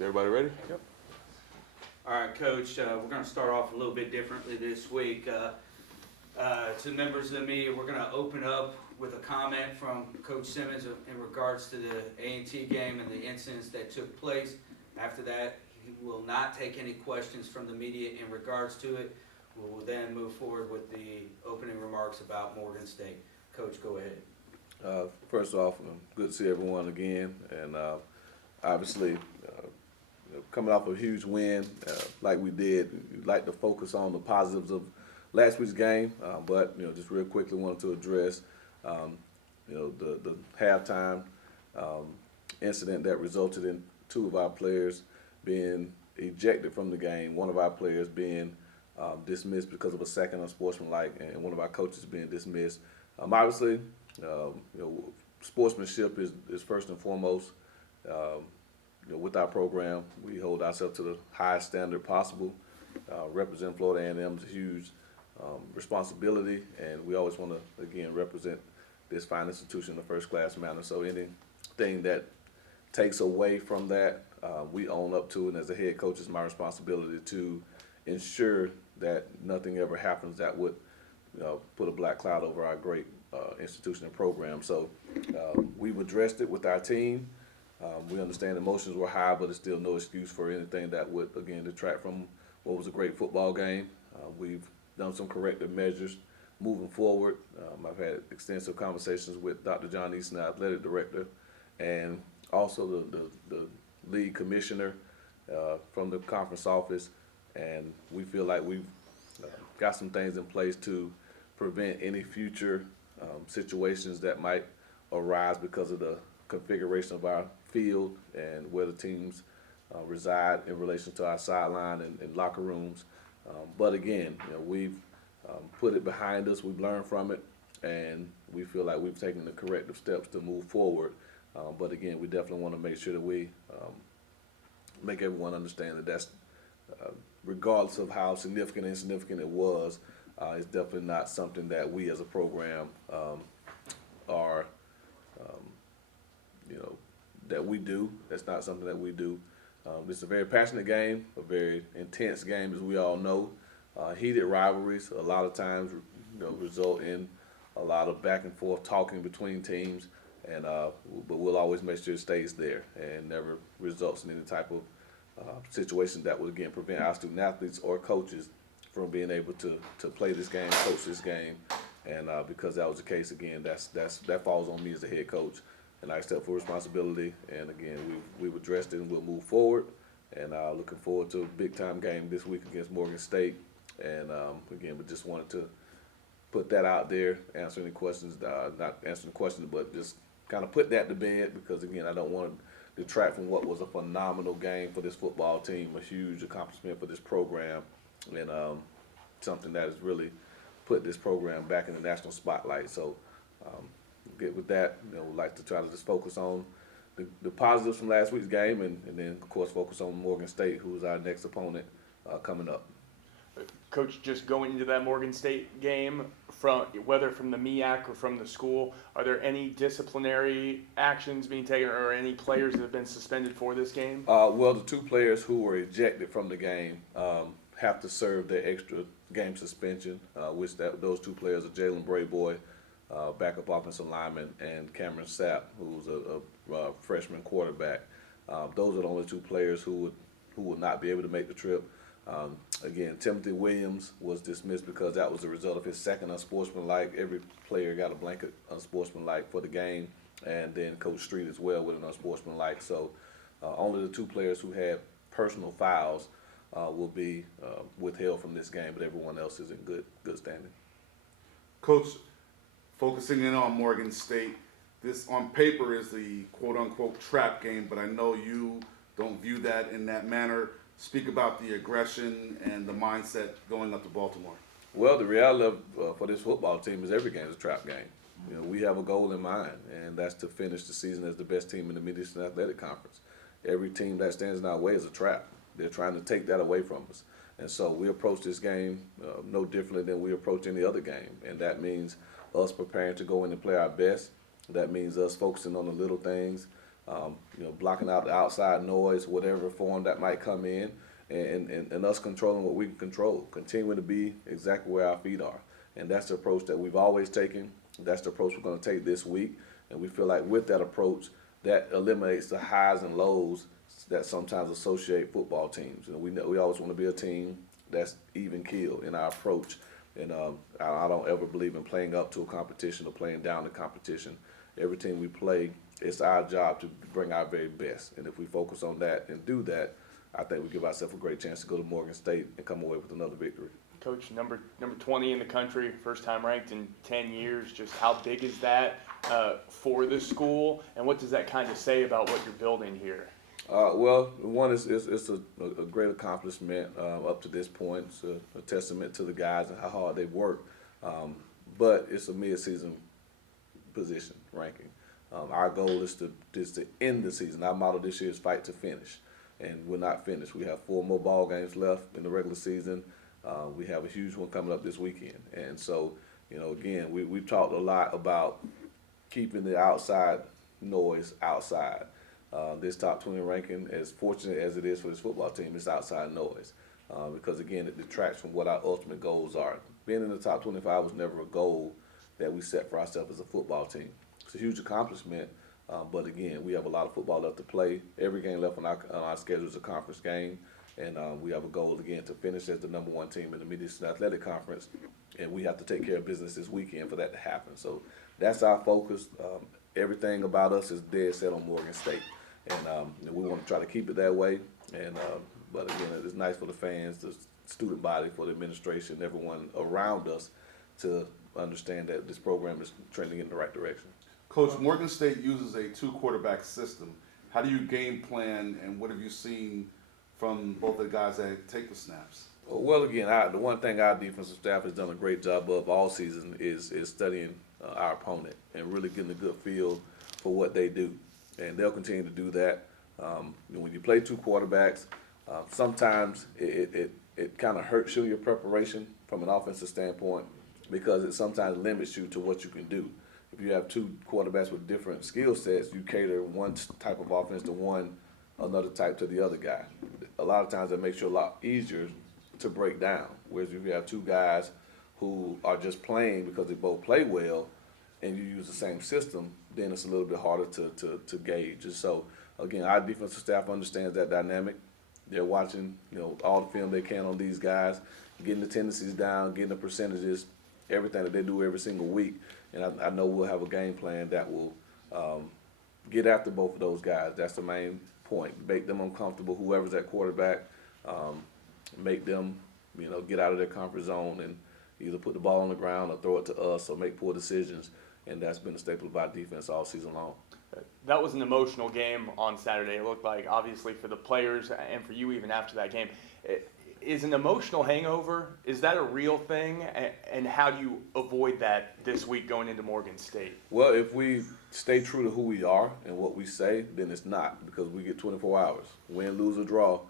Is everybody ready? Yep. All right, Coach, we're going to start off a little bit differently this week. To members of the media, we're going to open up with a comment from Coach Simmons in regards to the A&T game and the incidents that took place. After that, he will not take any questions from the media in regards to it. We will then move forward with the opening remarks about Morgan State. Coach, go ahead. First off, good to see everyone again, and obviously coming off a huge win like we did, we'd like to focus on the positives of last week's game, but just real quickly wanted to address the halftime incident that resulted in two of our players being ejected from the game, one of our players being dismissed because of a second unsportsmanlike, and one of our coaches being dismissed. Obviously, sportsmanship is first and foremost. With our program, we hold ourselves to the highest standard possible. Represent Florida A&M is a huge responsibility, and we always want to, again, represent this fine institution in a first-class manner. So anything that takes away from that, we own up to, and as a head coach, it's my responsibility to ensure that nothing ever happens that would put a black cloud over our great institution and program. So we've addressed it with our team. We understand emotions were high, but it's still no excuse for anything that would, again, detract from what was a great football game. We've done some corrective measures moving forward. I've had extensive conversations with Dr. John Easton, the athletic director, and also the league commissioner from the conference office, and we feel like we've got some things in place to prevent any future situations that might arise because of the configuration of our field and where the teams reside in relation to our sideline and locker rooms. But again, we've put it behind us, we've learned from it, and we feel like we've taken the corrective steps to move forward. But again, we definitely want to make sure that we make everyone understand that that's, regardless of how significant and insignificant it was, it's definitely not something that we as a program are, that we do. That's not something that we do. It's a very passionate game, a very intense game, as we all know. Heated rivalries a lot of times, result in a lot of back and forth talking between teams, and but we'll always make sure it stays there and never results in any type of situation that would again prevent our student athletes or coaches from being able to play this game, coach this game, and because that was the case, again, that falls on me as the head coach. And I accept full responsibility. And again, we've addressed it, and we'll move forward. And looking forward to a big-time game this week against Morgan State. And again, we just wanted to put that out there, answer any questions, not answering questions, but just kind of put that to bed, because again, I don't want to detract from what was a phenomenal game for this football team, a huge accomplishment for this program, and something that has really put this program back in the national spotlight. So. Get with that, we'd like to try to just focus on the positives from last week's game, and then of course focus on Morgan State, who is our next opponent coming up. Coach, just going into that Morgan State game, whether from the MEAC or from the school, are there any disciplinary actions being taken, or any players that have been suspended for this game? Well, the two players who were ejected from the game have to serve their extra game suspension, which those two players are Jalen Brayboy, backup offensive lineman, and Cameron Sapp, who's a freshman quarterback. Those are the only two players who would not be able to make the trip. Again, Timothy Williams was dismissed because that was the result of his second unsportsmanlike. Every player got a blanket unsportsmanlike for the game, and then Coach Street as well with an unsportsmanlike. So only the two players who had personal fouls will be withheld from this game, but everyone else is in good standing. Coach, focusing in on Morgan State, this on paper is the quote-unquote trap game, but I know you don't view that in that manner. Speak about the aggression and the mindset going up to Baltimore. Well, the reality for this football team is every game is a trap game. We have a goal in mind, and that's to finish the season as the best team in the Mid-Eastern Athletic Conference. Every team that stands in our way is a trap. They're trying to take that away from us. And so we approach this game no differently than we approach any other game, and that means us preparing to go in and play our best. That means us focusing on the little things, blocking out the outside noise, whatever form that might come in, and us controlling what we can control, continuing to be exactly where our feet are. And that's the approach that we've always taken. That's the approach we're going to take this week. And we feel like with that approach, that eliminates the highs and lows that sometimes associate football teams. We always want to be a team that's even keel in our approach. And I don't ever believe in playing up to a competition or playing down the competition. Every team we play, it's our job to bring our very best. And if we focus on that and do that, I think we give ourselves a great chance to go to Morgan State and come away with another victory. Coach, number 20 in the country, first time ranked in 10 years. Just how big is that for the school, and what does that kind of say about what you're building here? Well, one is it's a great accomplishment up to this point. It's a testament to the guys and how hard they work. But it's a mid-season position ranking. Our goal is to end the season. Our motto this year is fight to finish, and we're not finished. We have 4 more ball games left in the regular season. We have a huge one coming up this weekend, and so again, we've talked a lot about keeping the outside noise outside. This top 20 ranking, as fortunate as it is for this football team, is outside noise because again, it detracts from what our ultimate goals are. Being in the top 25 was never a goal that we set for ourselves as a football team. It's a huge accomplishment, but again, we have a lot of football left to play. Every game left on our schedule is a conference game. And we have a goal, again, to finish as the number 1 team in the Mid-Eastern Athletic Conference. And we have to take care of business this weekend for that to happen. So that's our focus. Everything about us is dead set on Morgan State. And we want to try to keep it that way. And but again, it's nice for the fans, the student body, for the administration, everyone around us to understand that this program is trending in the right direction. Coach, Morgan State uses a 2-quarterback system. How do you game plan, and what have you seen from both of the guys that take the snaps? Well, again, the one thing our defensive staff has done a great job of all season is studying our opponent and really getting a good feel for what they do. And they'll continue to do that. When you play 2 quarterbacks, sometimes it kind of hurts you, your preparation from an offensive standpoint, because it sometimes limits you to what you can do. If you have 2 quarterbacks with different skill sets, you cater one type of offense to one, another type to the other guy. A lot of times that makes you a lot easier to break down. Whereas if you have 2 guys who are just playing because they both play well and you use the same system, then it's a little bit harder to gauge. And so, again, our defensive staff understands that dynamic. They're watching, all the film they can on these guys, getting the tendencies down, getting the percentages, everything that they do every single week. And I know we'll have a game plan that will get after both of those guys. That's the main point. Make them uncomfortable, whoever's at quarterback, make them, get out of their comfort zone and either put the ball on the ground or throw it to us or make poor decisions. And that's been a staple of our defense all season long. That was an emotional game on Saturday. It looked like, obviously, for the players and for you even after that game. Is an emotional hangover, is that a real thing? And how do you avoid that this week going into Morgan State? Well, if we stay true to who we are and what we say, then it's not, because we get 24 hours. Win, lose, or draw,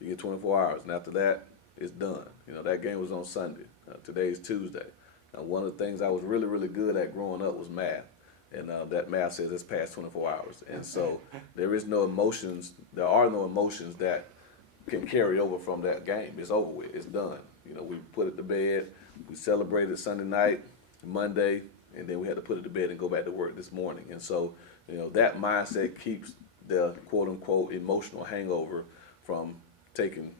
you get 24 hours. And after that, it's done. That game was on Sunday. Today's Tuesday. Now, one of the things I was really, really good at growing up was math. And that math says it's past 24 hours. And so there are no emotions that can carry over from that game. It's over with. It's done. We put it to bed. We celebrated Sunday night, Monday, and then we had to put it to bed and go back to work this morning. And so, that mindset keeps the quote-unquote emotional hangover from taking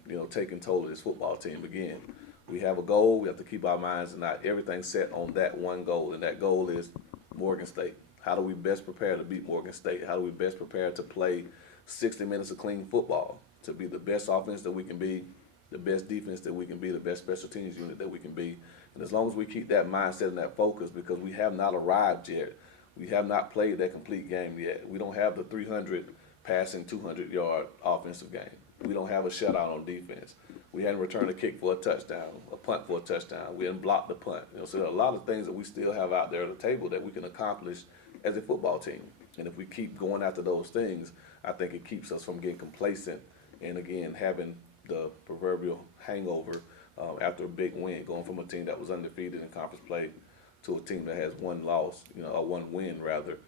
toll of this football team. Again, we have a goal. We have to keep our minds and not everything set on that one goal, and that goal is Morgan State. How do we best prepare to beat Morgan State? How do we best prepare to play 60 minutes of clean football, to be the best offense that we can be, the best defense that we can be, the best special teams unit that we can be? And as long as we keep that mindset and that focus, because we have not arrived yet, we have not played that complete game yet. We don't have the 300 passing, 200-yard offensive game. We don't have a shutout on defense. We hadn't returned a kick for a touchdown, a punt for a touchdown. We hadn't blocked the punt. So there are a lot of things that we still have out there at the table that we can accomplish as a football team. And if we keep going after those things, I think it keeps us from getting complacent and, again, having the proverbial hangover after a big win, going from a team that was undefeated in conference play to a team that has one loss, or one win rather.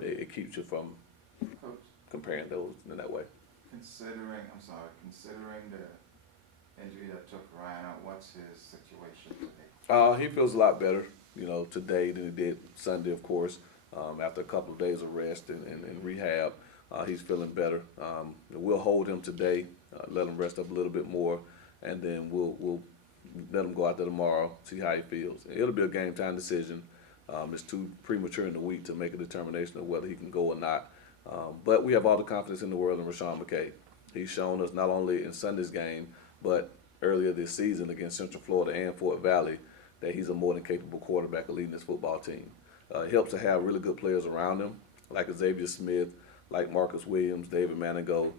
It keeps you from comparing those in that way. Considering the injury that took Ryan out, what's his situation today? He feels a lot better, today than he did Sunday, of course. After a couple of days of rest and rehab, he's feeling better. We'll hold him today, let him rest up a little bit more, and then we'll let him go out there tomorrow, see how he feels. It'll be a game time decision. It's too premature in the week to make a determination of whether he can go or not. But we have all the confidence in the world in Rashawn McKay. He's shown us not only in Sunday's game, but earlier this season against Central Florida and Fort Valley that he's a more than capable quarterback of leading this football team. It helps to have really good players around him, like Xavier Smith, like Marcus Williams, David Manigo.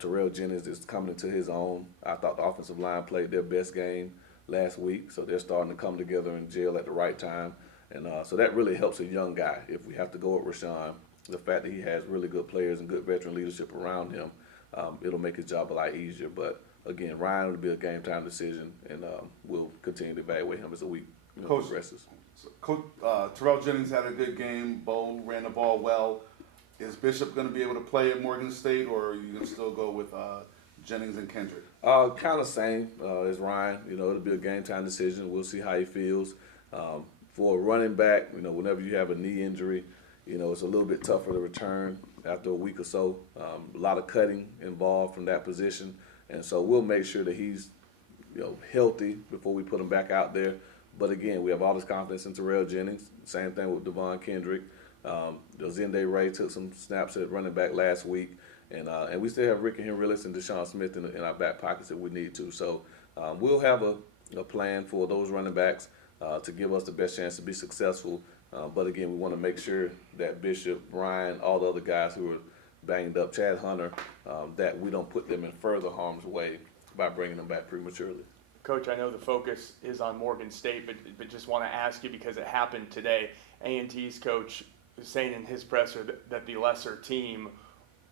Terrell Jennings is coming into his own. I thought the offensive line played their best game last week, so they're starting to come together and gel at the right time. And so that really helps a young guy. If we have to go with Rashawn, the fact that he has really good players and good veteran leadership around him, it'll make his job a lot easier. But again, Ryan will be a game time decision, and we'll continue to evaluate him as the week Coach, progresses. So, Coach Terrell Jennings had a good game. Bo ran the ball well. Is Bishop going to be able to play at Morgan State, or are you going to still go with Jennings and Kendrick? Kind of same as Ryan. It'll be a game time decision. We'll see how he feels. For a running back, whenever you have a knee injury, it's a little bit tougher to return after a week or so. A lot of cutting involved from that position, and so we'll make sure that he's, healthy before we put him back out there. But again, we have all this confidence in Terrell Jennings. Same thing with Devon Kendrick. Zende Ray took some snaps at running back last week, and we still have Ricky Henrillis and Deshaun Smith in our back pockets if we need to. So we'll have a plan for those running backs to give us the best chance to be successful. But again, we want to make sure that Bishop, Ryan, all the other guys who are banged up, Chad Hunter, that we don't put them in further harm's way by bringing them back prematurely. Coach, I know the focus is on Morgan State, but just want to ask you because it happened today. A&T's coach was saying in his presser that the lesser team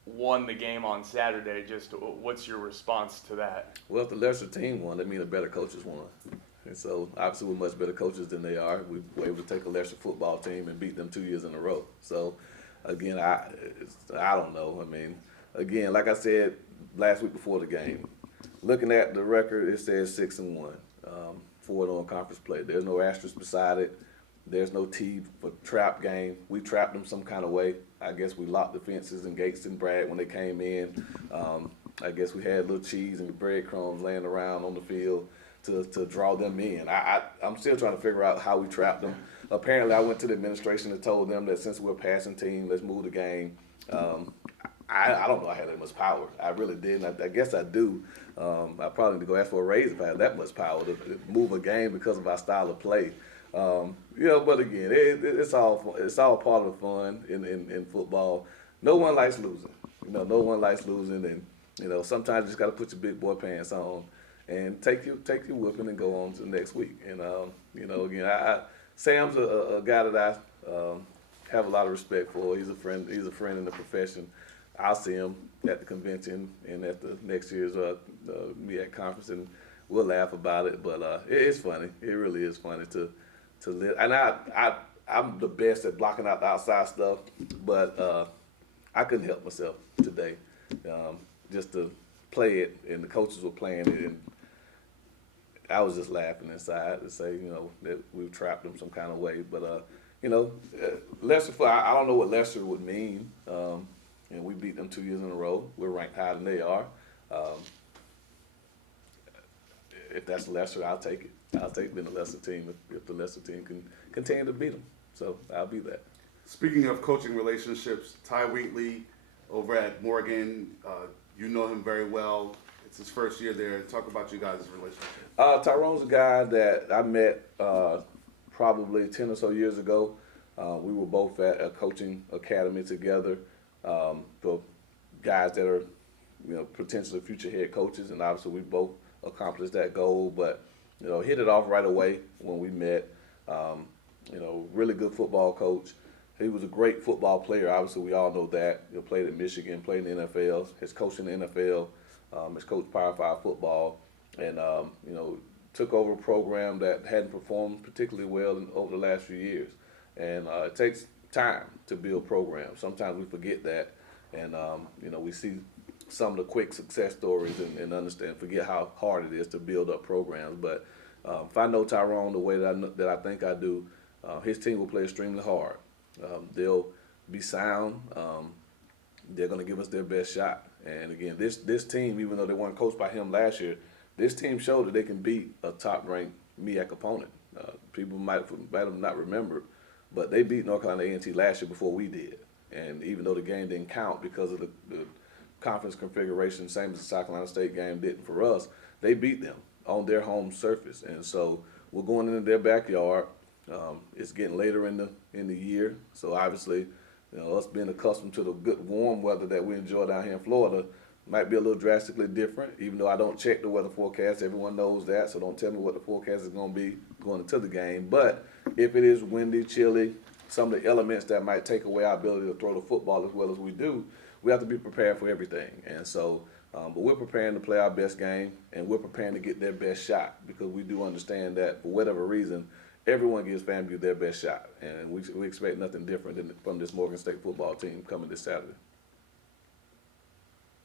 won the game on Saturday. Just what's your response to that? Well, if the lesser team won, that means the better coaches won. And so obviously we're much better coaches than they are. We were able to take a lesser football team and beat them 2 years in a row. So again, I don't know. I mean, again, like I said last week before the game, looking at the record, it says 6-1 for non-conference play. There's no asterisk beside it. There's no T for trap game. We trapped them some kind of way. I guess we locked the fences and Gates and Brad when they came in. I guess we had little cheese and breadcrumbs laying around on the field to draw them in. I'm still trying to figure out how we trapped them. Apparently, I went to the administration and told them that since we're a passing team, let's move the game. I don't know I had that much power. I really didn't. I guess I do. I probably need to go ask for a raise if I had that much power to move a game because of our style of play. But again, it's all part of the fun in football. No one likes losing. No one likes losing, and sometimes you just got to put your big boy pants on and take your whipping and go on to the next week. And again, Sam's a guy that I have a lot of respect for. He's a friend. He's a friend in the profession. I'll see him at the convention and at the next year's MEAC conference, and we'll laugh about it. But it's funny. It really is funny to live. And I'm the best at blocking out the outside stuff, but I couldn't help myself today just to play it, and the coaches were playing it, and I was just laughing inside to say, that we've trapped them some kind of way. But, Leicester, I don't know what Leicester would mean. And we beat them 2 years in a row. We're ranked higher than they are. If that's Leicester, I'll take it. I'll take being the Leicester team if the Leicester team can continue to beat them. So I'll be that. Speaking of coaching relationships, Ty Wheatley over at Morgan, you know him very well. It's his first year there. Talk about you guys' relationship. Tyrone's a guy that I met probably 10 or so years ago. We were both at a coaching academy together. For guys that are, potentially future head coaches, and obviously we both accomplished that goal. But hit it off right away when we met. Really good football coach. He was a great football player. Obviously, we all know that. He played at Michigan, played in the NFL. Has coached in the NFL. Has coached Power 5 football, and took over a program that hadn't performed particularly well over the last few years. And it takes time to build programs. Sometimes we forget that. And, we see some of the quick success stories and understand, forget how hard it is to build up programs. But if I know Tyrone the way that I think I do, his team will play extremely hard. They'll be sound. They're going to give us their best shot. And again, this team, even though they weren't coached by him last year, this team showed that they can beat a top-ranked MEAC opponent. People might have not remembered, but they beat North Carolina A&T last year before we did. And even though the game didn't count because of the conference configuration, same as the South Carolina State game didn't for us, they beat them on their home surface. And so we're going into their backyard. It's getting later in the year, so obviously, us being accustomed to the good warm weather that we enjoy down here in Florida might be a little drastically different. Even though I don't check the weather forecast, everyone knows that, so don't tell me what the forecast is going to be going into the game. But if it is windy, chilly, some of the elements that might take away our ability to throw the football as well as we do, we have to be prepared for everything. And so, but we're preparing to play our best game, and we're preparing to get their best shot, because we do understand that for whatever reason, everyone gives FAMU their best shot, and we expect nothing different from this Morgan State football team coming this Saturday.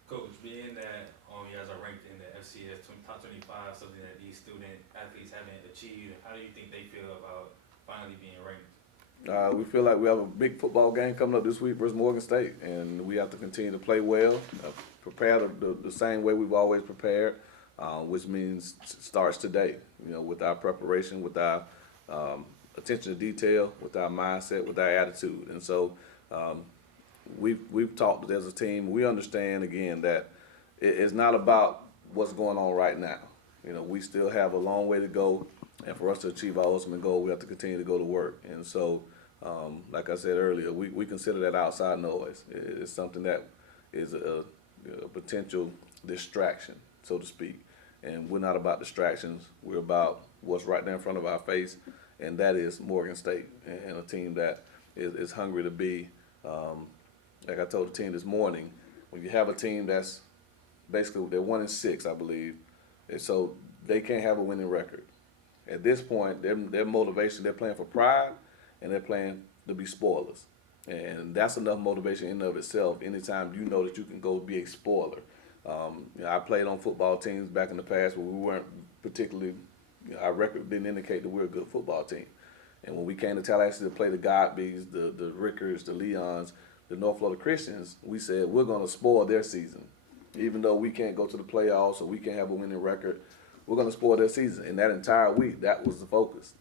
Coach, being that you guys are ranked in the FCS top 25, something that these student athletes haven't achieved, how do you think they feel about finally being ranked? We feel like we have a big football game coming up this week versus Morgan State, and we have to continue to play well, prepare the same way we've always prepared, which means starts today, with our preparation, with our attention to detail, with our mindset, with our attitude. And so we've talked as a team. We understand, again, that it's not about what's going on right now. We still have a long way to go, and for us to achieve our ultimate goal, we have to continue to go to work. And so, like I said earlier, we consider that outside noise. It's something that is a potential distraction, so to speak. And we're not about distractions. We're about what's right there in front of our face, and that is Morgan State, and a team that is hungry to be. Like I told the team this morning, when you have a team that's basically, they're 1-6, I believe, and so they can't have a winning record. At this point, their motivation, they're playing for pride, and they're playing to be spoilers. And that's enough motivation in and of itself anytime you know that you can go be a spoiler. I played on football teams back in the past where we weren't particularly, our record didn't indicate that we're a good football team. And when we came to Tallahassee to play the Godbys, the Rickards, the Leons, the North Florida Christians, we said we're going to spoil their season. Even though we can't go to the playoffs or we can't have a winning record, we're going to spoil their season. And that entire week, that was the focus.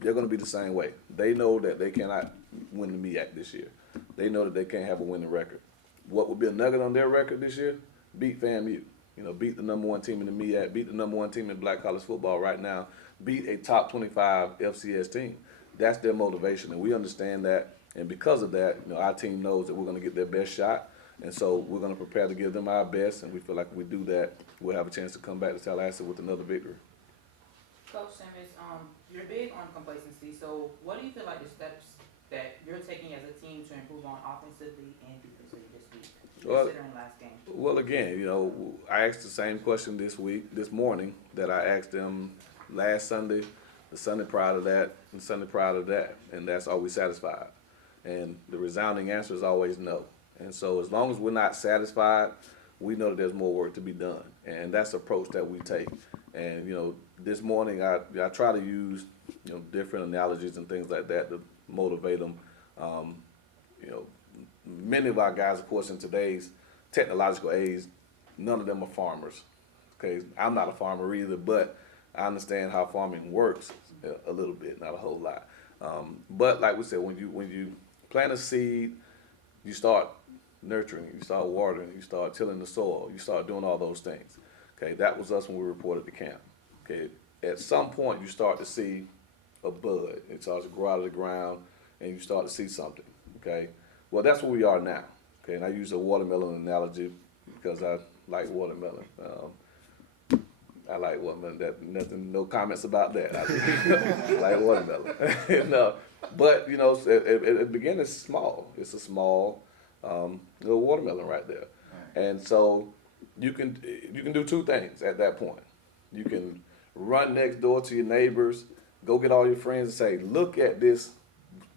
They're going to be the same way. They know that they cannot win the MEAC this year. They know that they can't have a winning record. What would be a nugget on their record this year? Beat FAMU. Beat the number one team in the MEAC, beat the number one team in black college football right now, beat a top 25 FCS team. That's their motivation, and we understand that. And because of that, our team knows that we're going to get their best shot, and so we're going to prepare to give them our best, and we feel like if we do that, we'll have a chance to come back to Tallahassee with another victory. Coach Simmons, you're big on complacency, so what do you feel like the steps that you're taking as a team to improve on offensively and defensively this week, considering last game? Well, again, I asked the same question this morning that I asked them last Sunday, the Sunday prior to that, and the Sunday prior to that, and that's, are we satisfied? And the resounding answer is always no. And so as long as we're not satisfied, we know that there's more work to be done. And that's the approach that we take. And, this morning I try to use, different analogies and things like that to motivate them. Many of our guys, of course, in today's technological age, none of them are farmers. Okay, I'm not a farmer either, but I understand how farming works a little bit, not a whole lot. But like we said, when you plant a seed, you start nurturing, you start watering, you start tilling the soil, you start doing all those things. Okay, that was us when we reported to camp. Okay, at some point you start to see a bud. It starts to grow out of the ground, and you start to see something. Okay, well that's where we are now. Okay, and I use a watermelon analogy because I like watermelon. I like watermelon. No comments about that. I like watermelon. But at the beginning it's small. It's a small little watermelon right there, and so you can do two things at that point. You can run next door to your neighbors, go get all your friends and say, "Look at this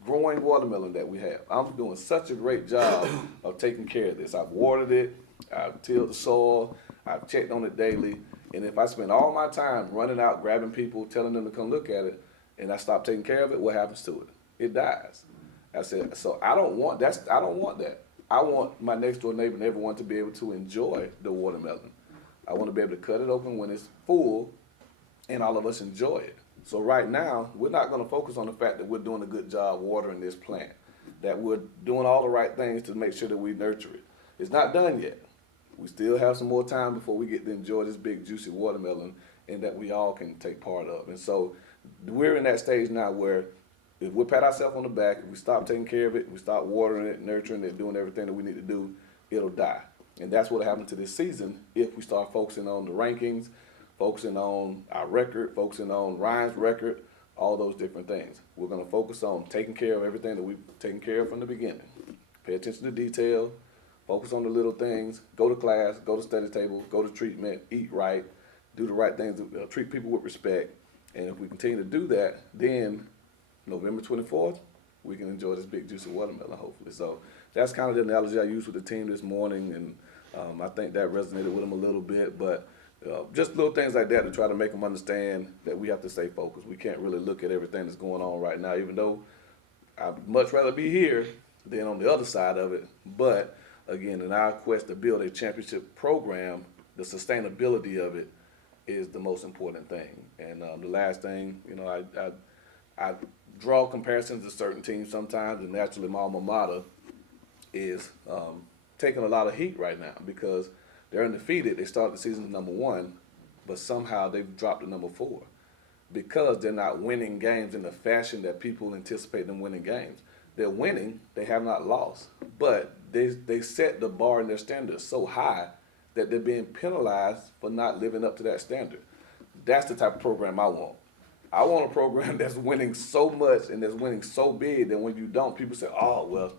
growing watermelon that we have. I'm doing such a great job of taking care of this. I've watered it, I've tilled the soil, I've checked on it daily, and if I spend all my time running out, grabbing people, telling them to come look at it, and I stop taking care of it, what happens to it? It dies. I said, so I don't want that. I want my next door neighbor and everyone to be able to enjoy the watermelon. I want to be able to cut it open when it's full and all of us enjoy it. So right now, we're not going to focus on the fact that we're doing a good job watering this plant, that we're doing all the right things to make sure that we nurture it. It's not done yet. We still have some more time before we get to enjoy this big juicy watermelon and that we all can take part of. And so we're in that stage now where if we pat ourselves on the back, if we stop taking care of it, we stop watering it, nurturing it, doing everything that we need to do, it'll die. And that's what happened to this season if we start focusing on the rankings, focusing on our record, focusing on Ryan's record, all those different things. We're going to focus on taking care of everything that we've taken care of from the beginning. Pay attention to detail, focus on the little things, go to class, go to study table, go to treatment, eat right, do the right things, treat people with respect. And if we continue to do that, then November 24th, we can enjoy this big juicy watermelon, hopefully. So that's kind of the analogy I used with the team this morning, and I think that resonated with them a little bit. But just little things like that to try to make them understand that we have to stay focused. We can't really look at everything that's going on right now, even though I'd much rather be here than on the other side of it. But again, in our quest to build a championship program, the sustainability of it is the most important thing. And the last thing, you know, I draw comparisons to certain teams sometimes, and naturally my alma mater is taking a lot of heat right now because they're undefeated. They started the season at #1, but somehow they've dropped to #4 because they're not winning games in the fashion that people anticipate them winning games. They're winning, they have not lost, but they set the bar and their standards so high that they're being penalized for not living up to that standard. That's the type of program I want. I want a program that's winning so much and that's winning so big that when you don't, people say, oh, well,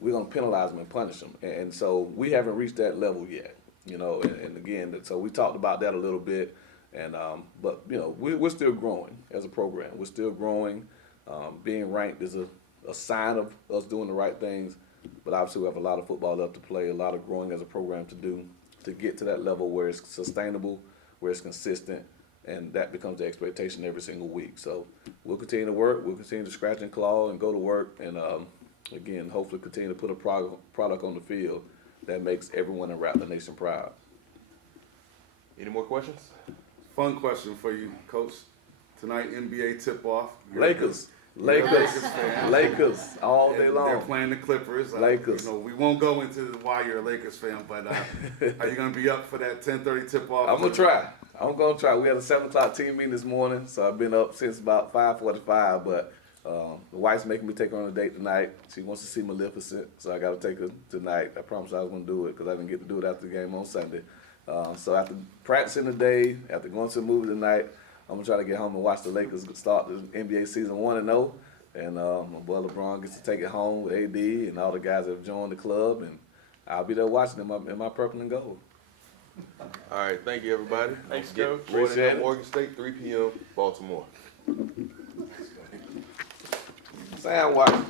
we're going to penalize them and punish them. And so we haven't reached that level yet, you know, and again, so we talked about that a little bit. And but, you know, we're still growing as a program. We're still growing. Being ranked is a sign of us doing the right things. But obviously we have a lot of football left to play, a lot of growing as a program to do to get to that level where it's sustainable, where it's consistent, and that becomes the expectation every single week. So we'll continue to work, we'll continue to scratch and claw and go to work, and again, hopefully continue to put a product on the field that makes everyone in Rattler Nation proud. Any more questions? Fun question for you, Coach. Tonight, NBA tip-off. Lakers, fan. Lakers, all day And long. They're playing the Clippers. Lakers. You know, we won't go into why you're a Lakers fan, but are you going to be up for that 10:30 tip-off? I'm gonna try. We had a 7 o'clock team meeting this morning, so I've been up since about 5:45. But the wife's making me take her on a date tonight. She wants to see Maleficent, so I got to take her tonight. I promised I was gonna do it because I didn't get to do it after the game on Sunday. So after practicing today, after going to the movie tonight, I'm gonna try to get home and watch the Lakers start the NBA season 1-0. And my boy LeBron gets to take it home with AD and all the guys that have joined the club, and I'll be there watching them in my purple and gold. All right, thank you, everybody. Thanks, Get Coach. Appreciate it. Morgan State, 3 p.m., Baltimore. Sam Washington.